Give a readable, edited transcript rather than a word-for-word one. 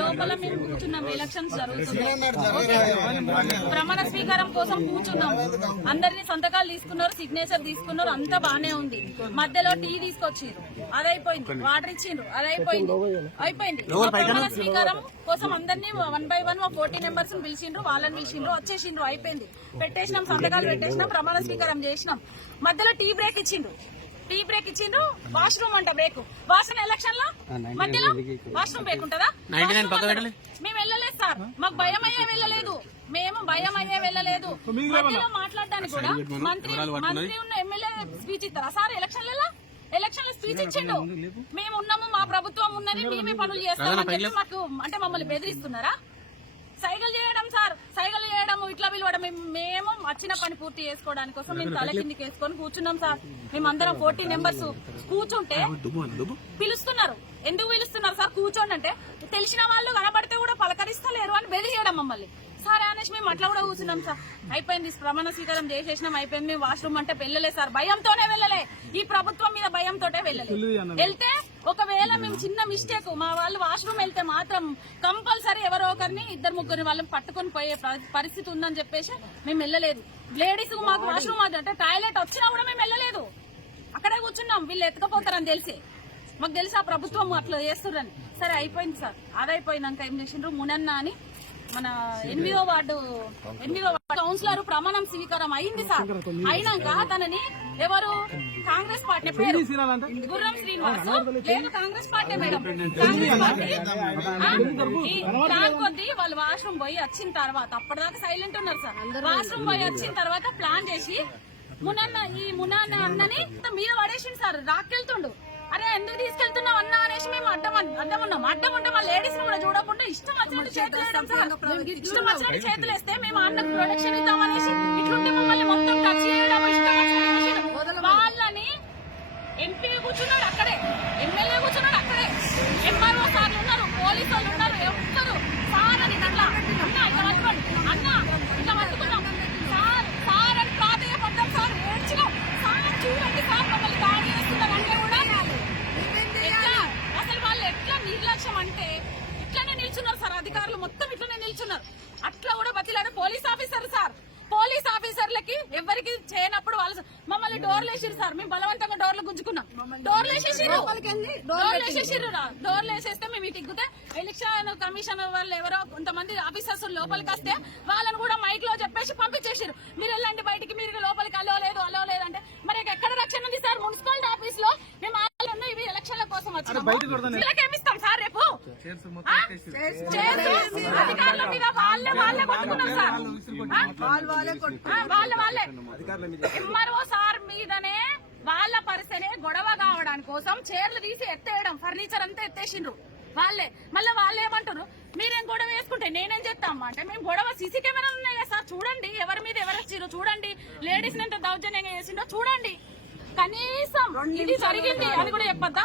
లోపల మేము కూర్చున్నాం, ఎలక్షన్స్ జరుగుతున్నాయి. ప్రమాణ స్వీకారం కోసం కూర్చున్నాం. అందరినీ సంతకాలు తీసుకున్నారు, సిగ్నేచర్ తీసుకున్నారు, అంతా బానే ఉంది. మధ్యలో టీ తీసుకొచ్చిండ్రు, అదైపోయింది. వాటర్ ఇచ్చిండ్రు, అదైపోయింది. ప్రమాణ స్వీకారం కోసం అందరినీ 1 by 1 40 మెంబర్స్ పిలిచిండ్రు, వాళ్ళని పిలిచిండ్రు, వచ్చేసిండ్రు, అయిపోయింది. పెట్టేసినాం, సంతకాలు పెట్టేసినాం, ప్రమాణ స్వీకారం చేసినాం. మధ్యలో టీ బ్రేక్ ఇచ్చిండ్రు. వాష్రూమ్ అంట బ్రేక్. వాష్రూమ్ ఎలక్షన్ లో మధ్యలో వాష్రూమ్ బ్రేక్ ఉంటుందా? మేము వెళ్ళలేదు సార్, మాకు భయం అయ్యే వెళ్ళలేదు. మధ్యలో మాట్లాడడానికి కూడా మంత్రి ఉన్న ఎమ్మెల్యే స్పీచ్ ఇస్తారా సార్? ఎలక్షన్ లో స్పీచ్ ఇచ్చిండు. మేము ఉన్నాము, మా ప్రభుత్వం ఉన్నది, మేమే పనులు చేస్తామని చెప్పి మాకు అంటే మమ్మల్ని బెదిరిస్తున్నారా? సైకిల్ చేయడం సార్, సైకిల్ చేయడం, ఇట్లా పిలవడం. మేము వచ్చిన పని పూర్తి చేసుకోవడానికి కోసం మేము తల కిందికి వేసుకొని కూర్చున్నాం సార్. మేమందరం 40 మెంబర్స్ కూర్చుంటే పిలుస్తున్నారు. ఎందుకు పిలుస్తున్నారు సార్? కూర్చోండి అంటే తెలిసిన వాళ్ళు కనబడితే కూడా పలకరిస్తలేరు అని బెదిరియడం మమ్మల్ని. సరే అనేసి మేము అట్లా కూడా కూర్చున్నాం సార్. అయిపోయింది, ప్రమాణ స్వీకారం చేసేసినాం, అయిపోయింది. మేము వాష్రూమ్ అంటే వెళ్ళలే సార్, భయంతోనే వెళ్ళలే. ఈ ప్రభుత్వం మీద భయంతోటే వెళ్ళలే. వెళ్తే ఒకవేళ మేము చిన్న మిస్టేక్, మా వాళ్ళు వాష్రూమ్ వెళ్తే మాత్రం కంపల్సరీ ఎవరో ఒకరిని 2-3 వాళ్ళని పట్టుకొని పోయే పరిస్థితి ఉందని చెప్పేసి మేము వెళ్ళలేదు. లేడీస్ మాకు వాష్రూమ్ అంటే టాయిలెట్ వచ్చినా కూడా మేము వెళ్ళలేదు, అక్కడే కూర్చున్నాం. వీళ్ళు ఎత్తుకపోతారని తెలిసి మాకు తెలిసి ఆ ప్రభుత్వం అట్లా చేస్తున్నారని. సరే అయిపోయింది సార్. అదైపోయినాక ఏం చేసిండ్రు, మునన్న అని మన 8వ వార్డు కౌన్సిలర్ ప్రమాణం స్వీకారం అయింది సార్. అయినాక తనని ఎవరు కాంగ్రెస్ పార్టీ పేరు గుర్రం శ్రీనివాస్ లేదు, Congress party madam, Congress party plan కొద్ది వాళ్ళు వాష్రూమ్ పోయి వచ్చిన తర్వాత, అప్పటిదాకా సైలెంట్ ఉన్నారు సార్. వాష్రూమ్ పోయి వచ్చిన తర్వాత ప్లాన్ చేసి మునన్న అన్నని మీద పడేసిండు సార్. రాకెళ్తుండు. అరే ఎందుకు తీసుకెళ్తున్నావు అన్న అనేసి మేము అడ్డం ఉన్నాం. అడ్డం ఉంటే మా లేడీస్ కూడా చూడకుండా ఇష్టం వచ్చినట్టు చేతులు వేయడం సార్. ఇష్టం వచ్చినట్టు చేతులు వేస్తే మేము అన్నకు ప్రొటెక్షన్ ఇద్దామనేసి ఇట్లుంటే మమ్మల్ని మొత్తం టచ్ చేయడం, ఇష్టం వచ్చినట్టు వాళ్ళని. ఎంపీ కూర్చున్నాడు అక్కడే, ఎమ్మెల్యే కూర్చున్నాడు అక్కడే, ఎంఆర్ఓ సార్లు ఉన్నారు, పోలీసు వాళ్ళు ఉన్నారు, ఎవరు సార్ అని అట్లా అన్న ఇట్లా పట్టుకున్నాం సార్. సార్ అని ప్రాధాన్యపడ్డాం సార్, ఏడ్చినాం సార్. చూడండి సార్, మమ్మల్ని దాడి చేస్తున్నారు అంటే కూడా అసలు వాళ్ళు ఎట్లా నిర్లక్ష్యం అంటే ఇట్లానే నిల్చున్నారు సార్. అధికారులు మొత్తం ఇట్లానే నిల్చున్నారు. అట్లా కూడా బతిలాడు పోలీస్ ఆఫీసర్ సార్. పోలీస్ ఆఫీసర్లకి ఎవరికి చేయనప్పుడు వాళ్ళు మమ్మల్ని డోర్లు వేసిరు సార్. మేము బలవంతంగా డోర్లు గుంజుకున్నాం. డోర్లు వేసేస్తే మేము ఇటు ఎగ్గితే ఎలక్షన్ కమిషన్ వాళ్ళు ఎవరో కొంతమంది ఆఫీసర్స్ లోపలికి వస్తే వాళ్ళని కూడా మైక్ లో చెప్పేసి పంపించేసారు. మీరు వెళ్ళండి బయటికి, మీరు లోపలికి అలో లేదంటే మరి ఎక్కడ రక్షణ ఉంది సార్? మున్సిపాలిటీ ఆఫీస్ లో మేము ఇవి ఎలక్షన్ల కోసం వచ్చినాం. వీళ్ళకేమిస్తాం సార్ రేపు? అధికారుల మీద వాళ్ళే కొట్టుకున్నాం సార్. వాళ్ళే ఎంఆర్ఓ సార్ మీదనే వాళ్ళ పరిస్థితి గొడవ కావడానికి కోసం చైర్లు తీసి ఎత్తేయడం, ఫర్నిచర్ అంతా ఎత్తేసిండ్రు వాళ్ళే. మళ్ళీ వాళ్ళు ఏమంటారు, మీరేం గొడవ వేసుకుంటే నేనేం చేస్తామా అంటే, మేము గొడవ సీసీ కెమెరాలు ఉన్నాయి కదా సార్, చూడండి ఎవరి మీద ఎవరు వచ్చిర్రు, చూడండి లేడీస్ ఎంత దౌర్జన్యంగా చేసిండో చూడండి. కనీసం ఇది జరిగింది అని కూడా చెప్పద్దా?